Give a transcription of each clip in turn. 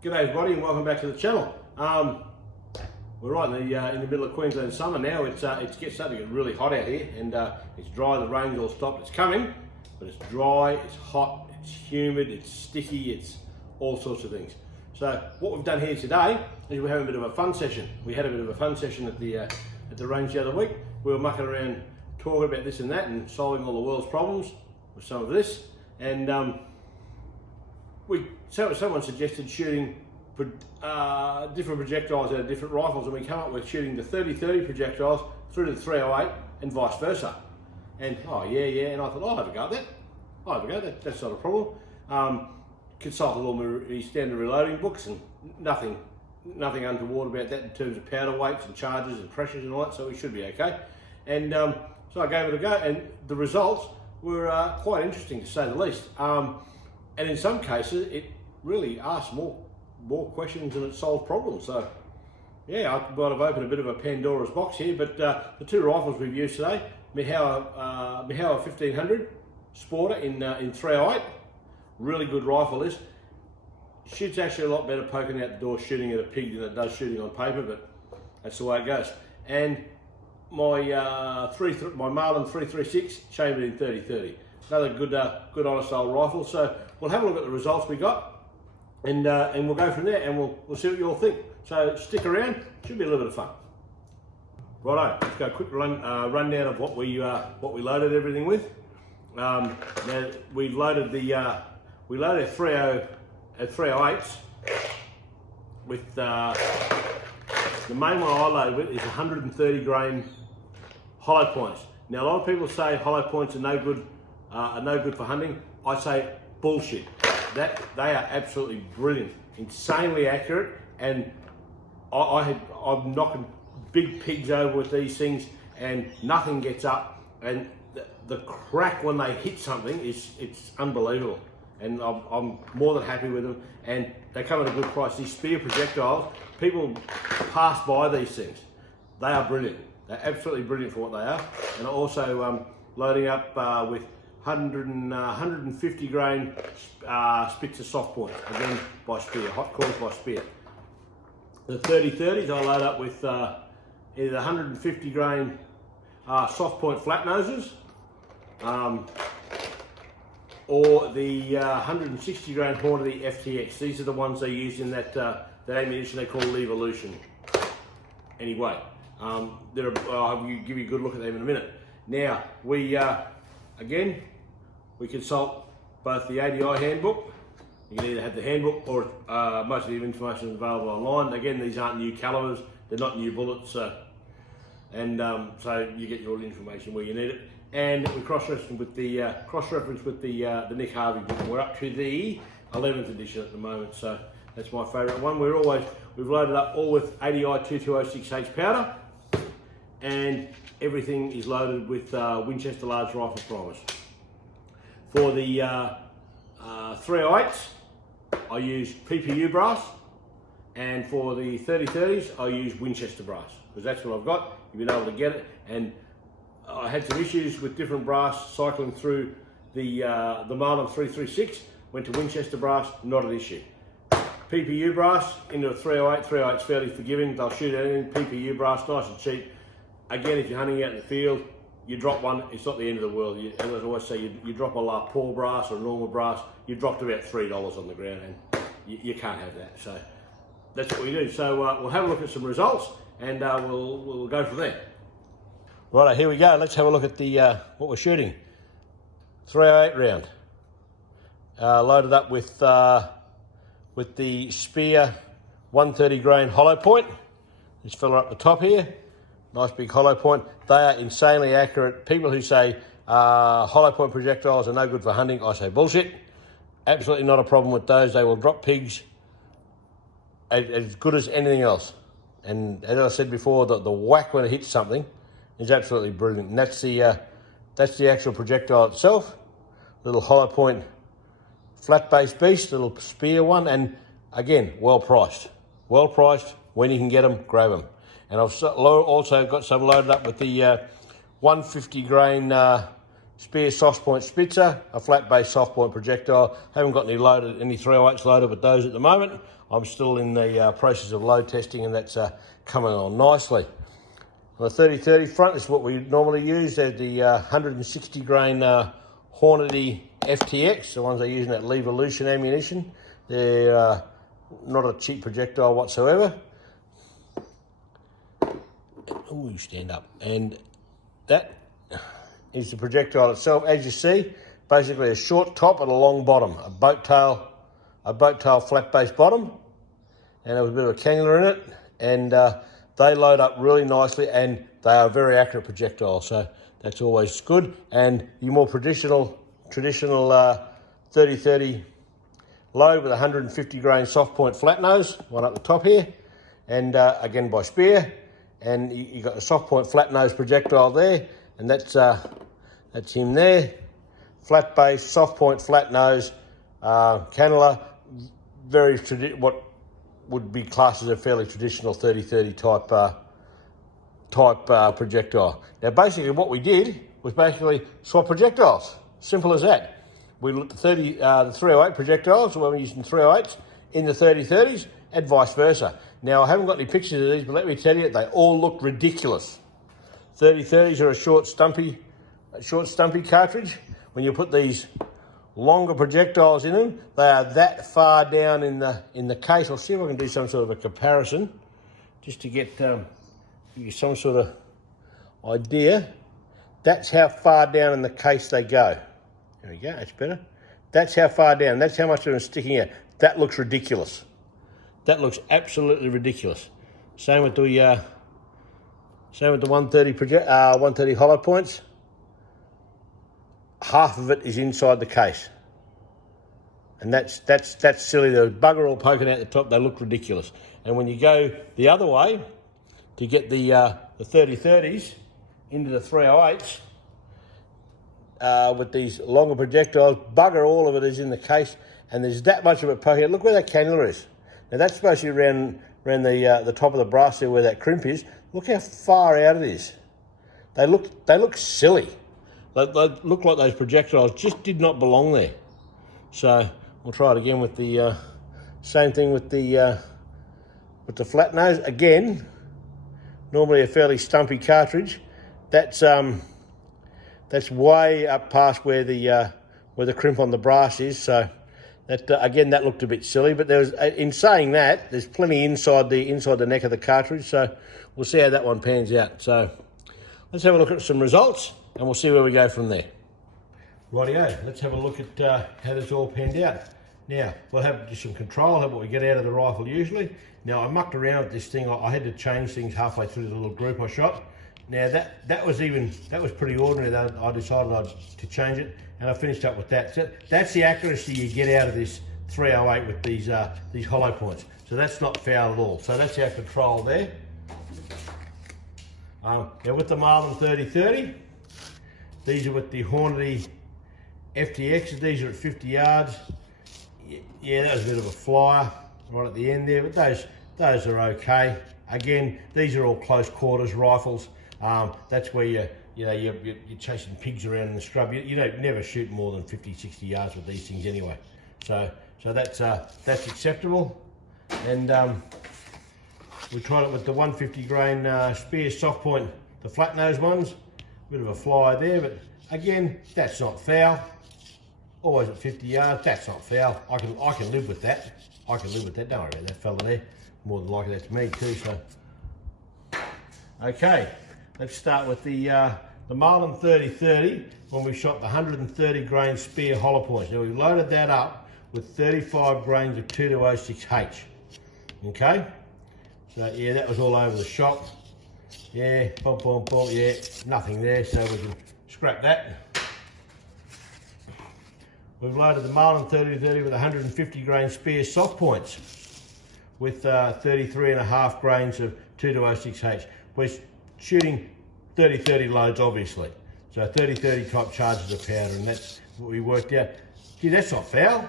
G'day everybody and welcome back to the channel. We're right in the middle of Queensland summer now. It's starting to get really hot out here, and it's dry. The rain's all stopped. It's coming, but it's dry, it's hot, it's humid, it's sticky, it's all sorts of things. So what we've done here today is we're having a bit of a fun session. We had a bit of a fun session at the range the other week. We were mucking around talking about this and that and solving all the world's problems with some of this. And someone suggested shooting different projectiles out of different rifles, and we come up with shooting the 30-30 projectiles through to the 308 and vice versa. And and I thought, I'll have a go at that. I'll have a go, that's not a problem. Consulted all my standard reloading books, and nothing untoward about that in terms of powder weights and charges and pressures and all that, so we should be okay. And so I gave it a go, and the results were quite interesting to say the least. And in some cases, it really asked more questions than it solved problems. So, yeah, I might have opened a bit of a Pandora's box here. But the two rifles we've used today, Mihawa 1500 Sporter in 308, really good rifle. This shoots actually a lot better poking out the door shooting at a pig than it does shooting on paper, but that's the way it goes. And my Marlin 336 chambered in 30-30. Another good honest old rifle. So we'll have a look at the results we got, and we'll go from there, and we'll see what you all think. So stick around, should be a little bit of fun. Righto, let's go a quick rundown of what we loaded everything with. Now we loaded our 308s with the main one I loaded with is 130 grain hollow points. Now a lot of people say hollow points are no good for hunting. I say bullshit. That they are absolutely brilliant, insanely accurate, and I'm knocking big pigs over with these things, and nothing gets up. And the crack when they hit something it's unbelievable, and I'm more than happy with them. And they come at a good price. These spear projectiles, people pass by these things. They are brilliant. They're absolutely brilliant for what they are. And also loading up with 150 grain Spitzer soft points, again by spear, hot coils by spear. The 30-30s I load up with either 150 grain soft point flat noses, or the 160 grain Hornady FTX. These are the ones they use in that ammunition they call Levolution. Anyway, I'll give you a good look at them in a minute. Now again, we consult both the ADI handbook. You can either have the handbook, or most of the information is available online. Again, these aren't new calibers, they're not new bullets, so you get your information where you need it. And we cross-reference with the Nick Harvey book. We're up to the 11th edition at the moment, so that's my favourite one. We've loaded up all with ADI 2206H powder, and everything is loaded with Winchester large rifle primers. For the 308s, I use PPU brass, and for the 30-30s, I use Winchester brass, because that's what I've got. You've been able to get it, and I had some issues with different brass cycling through the Marlin 336. Went to Winchester brass, not an issue. PPU brass into a 308. 308's fairly forgiving. They'll shoot anything. PPU brass, nice and cheap. Again, if you're hunting out in the field, you drop one, it's not the end of the world. As I always say, you drop a La Paul brass or normal brass, you dropped about $3 on the ground, and you can't have that. So that's what we do. So we'll have a look at some results, and we'll go from there. Right, here we go. Let's have a look at the what we're shooting. 308 round, loaded up with the Spear 130 grain hollow point. This fella up the top here. Nice big hollow point. They are insanely accurate. People who say hollow point projectiles are no good for hunting, I say bullshit. Absolutely not a problem with those. They will drop pigs as good as anything else. And as I said before, the whack when it hits something is absolutely brilliant. And that's the actual projectile itself. Little hollow point flat base beast, little spear one, and again, well priced. Well priced. When you can get them, grab them. And I've also got some loaded up with the 150 grain Spear soft point spitzer, a flat base soft point projectile. Haven't got any 308s loaded with those at the moment. I'm still in the process of load testing, and that's coming on nicely. On the 3030 front, this is what we normally use. They're the 160 grain Hornady FTX, the ones they use in that Levolution ammunition. They're not a cheap projectile whatsoever. Oh, you stand up. And that is the projectile itself. As you see, basically a short top and a long bottom, a boat tail flat base bottom, and there was a bit of a cannula in it, and they load up really nicely, and they are very accurate projectiles, so that's always good. And your more traditional 3030 load with 150 grain soft point flat nose, one up the top here, and again by Spear, and you got the soft point flat nose projectile there, and that's him there. Flat base, soft point, flat nose, cannula, what would be classed as a fairly traditional 3030 type projectile. Now basically what we did was basically swap projectiles. Simple as that. We looked at the 308 projectiles, when we're using 308s, in the 3030s, and vice versa. Now I haven't got any pictures of these, but let me tell you, they all look ridiculous. 3030s are a short stumpy cartridge. When you put these longer projectiles in them, they are that far down in the case. I'll see if I can do some sort of a comparison, just to give you some sort of idea. That's how far down in the case they go. There we go, that's better. That's how far down, that's how much of them are sticking out. That looks ridiculous. That looks absolutely ridiculous. Same with the 130 hollow points. Half of it is inside the case, and that's silly. There's bugger all poking out the top. They look ridiculous. And when you go the other way to get the 3030s into the 308s with these longer projectiles, bugger all of it is in the case, and there's that much of it poking out. Look where that cannula is. Now that's supposed to be around the top of the brass there where that crimp is. Look how far out it is. They look silly. They look like those projectiles just did not belong there. So we'll try it again with the same thing with the flat nose. Again, normally a fairly stumpy cartridge. That's way up past where the crimp on the brass is. So that again, that looked a bit silly. But in saying that, there's plenty inside the neck of the cartridge. So we'll see how that one pans out. So let's have a look at some results, and we'll see where we go from there. Rightio, let's have a look at how this all panned out. Now, we'll have just some control of what we get out of the rifle usually. Now, I mucked around with this thing. I had to change things halfway through the little group I shot. Now, that was pretty ordinary. I decided to change it, and I finished up with that. So that's the accuracy you get out of this 308 with these hollow points. So that's not foul at all. So that's our control there. Now with the Marlin 3030, these are with the Hornady FTX. These are at 50 yards. Yeah, that was a bit of a flyer right at the end there, but those are okay. Again, these are all close quarters rifles. That's where you're chasing pigs around in the scrub. You don't never shoot more than 50, 60 yards with these things anyway. So that's acceptable. And we tried it with the 150 grain Spear soft point, the flat nose ones. Bit of a flyer there, but again, that's not foul. Always at 50 yards, that's not foul. I can live with that. I can live with that. Don't worry about that fella there. More than likely that's me too. So, okay, let's start with the Marlin 3030 when we shot the 130 grain Spear hollow points. Now we loaded that up with 35 grains of 2206H. Okay, so yeah, that was all over the shop. Yeah, boom, boom, boom. Yeah, nothing there, so we can scrap that. We've loaded the Marlin 3030 with 150 grain Spear soft points with 33.5 grains of 2206H. We're shooting 3030 loads, obviously. So 3030 type charges of powder, and that's what we worked out. Gee, that's not foul.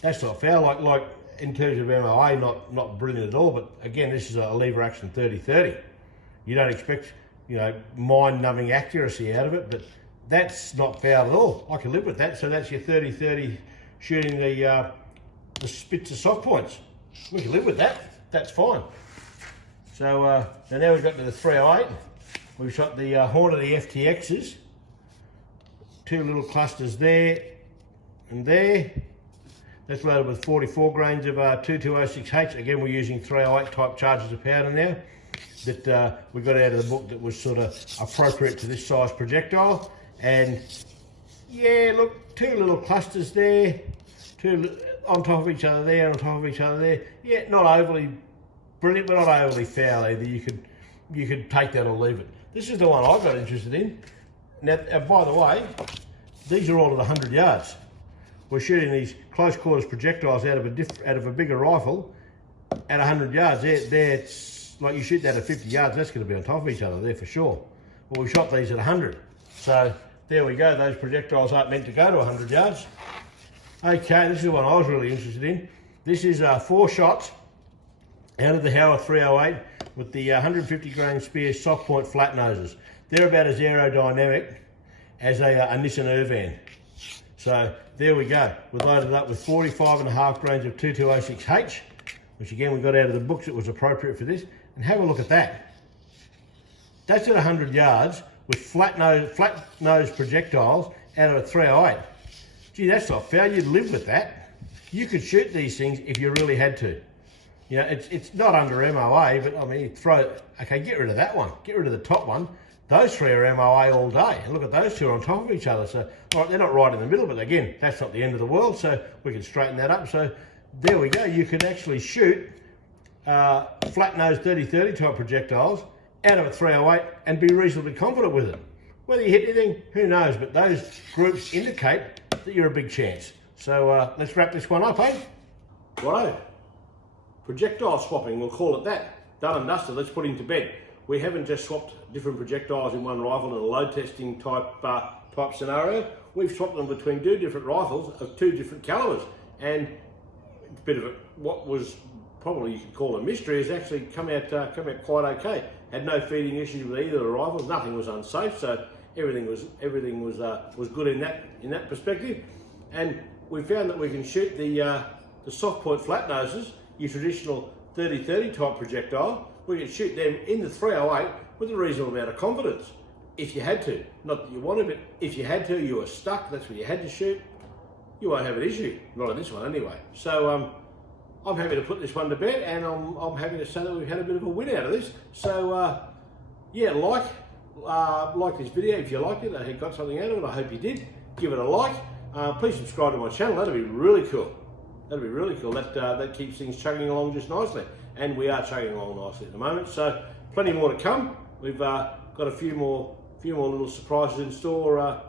That's not foul. Like in terms of MOA, not brilliant at all. But again, this is a lever action 3030. You don't expect, mind-numbing accuracy out of it, but that's not foul at all. I can live with that. So that's your 30-30 shooting the Spitzer soft points. We can live with that. That's fine. So, so now we've got to the 308. We've shot the Horn of the FTXs. 2 little clusters there and there. That's loaded with 44 grains of 2206H. Again, we're using 308 type charges of powder now that we got out of the book that was sort of appropriate to this size projectile. And yeah, look, 2 little clusters there, 2 on top of each other there, on top of each other there. Yeah, not overly brilliant, but not overly foul either. You could take that or leave it. This is the one I got interested in. Now, by the way, these are all at 100 yards. We're shooting these close quarters projectiles out of a bigger rifle at 100 yards. They're like you shoot that at 50 yards, that's going to be on top of each other there for sure. Well, we shot these at 100. So there we go. Those projectiles aren't meant to go to 100 yards. Okay, this is the one I was really interested in. This is 4 shots out of the Howard 308 with the 150 grain Spear soft point flat noses. They're about as aerodynamic as a Nissan Irvan. So there we go. We're loaded up with 45.5 grains of 2206H, which again we got out of the books that was appropriate for this. And have a look at that. That's at 100 yards with flat nose projectiles out of a 308. Gee, that's not foul. You'd live with that. You could shoot these things if you really had to. You know, it's not under MOA, but I mean, okay, get rid of that one. Get rid of the top one. Those 3 are MOA all day. And look at those 2 are on top of each other. So, right, they're not right in the middle, but again, that's not the end of the world. So we can straighten that up. So there we go. You can actually shoot flat nose 30-30 type projectiles out of a 308 and be reasonably confident with it. Whether you hit anything, who knows? But those groups indicate that you're a big chance. So let's wrap this one up, eh? Righto. Projectile swapping, we'll call it that. Done and dusted, let's put him to bed. We haven't just swapped different projectiles in one rifle in a load testing type scenario. We've swapped them between 2 different rifles of 2 different calibers. And it's a bit of what was probably you could call a mystery has actually come out quite okay. Had no feeding issues with either of the rifles. Nothing was unsafe, so everything was good in that perspective. And we found that we can shoot the soft point flat noses, your traditional 30-30 type projectile. We can shoot them in the 308 with a reasonable amount of confidence. If you had to, not that you wanted, but if you had to, you were stuck. That's what you had to shoot. You won't have an issue. Not on this one anyway. So I'm happy to put this one to bed, and I'm happy to say that we've had a bit of a win out of this. So yeah, like this video if you liked it. I think got something out of it. I hope you did. Give it a like. Please subscribe to my channel. That'd be really cool. That'd be really cool. That keeps things chugging along just nicely, and we are chugging along nicely at the moment. So plenty more to come. We've got a few more little surprises in store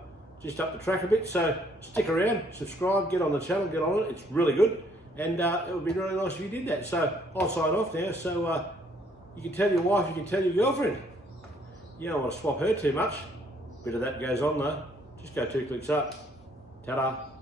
just up the track a bit. So stick around, subscribe, get on the channel, get on it. It's really good, and it would be really nice if you did that. So I'll sign off now. So you can tell your wife, you can tell your girlfriend. You don't want to swap her too much. Bit of that goes on though. Just go 2 clicks up. Ta-da.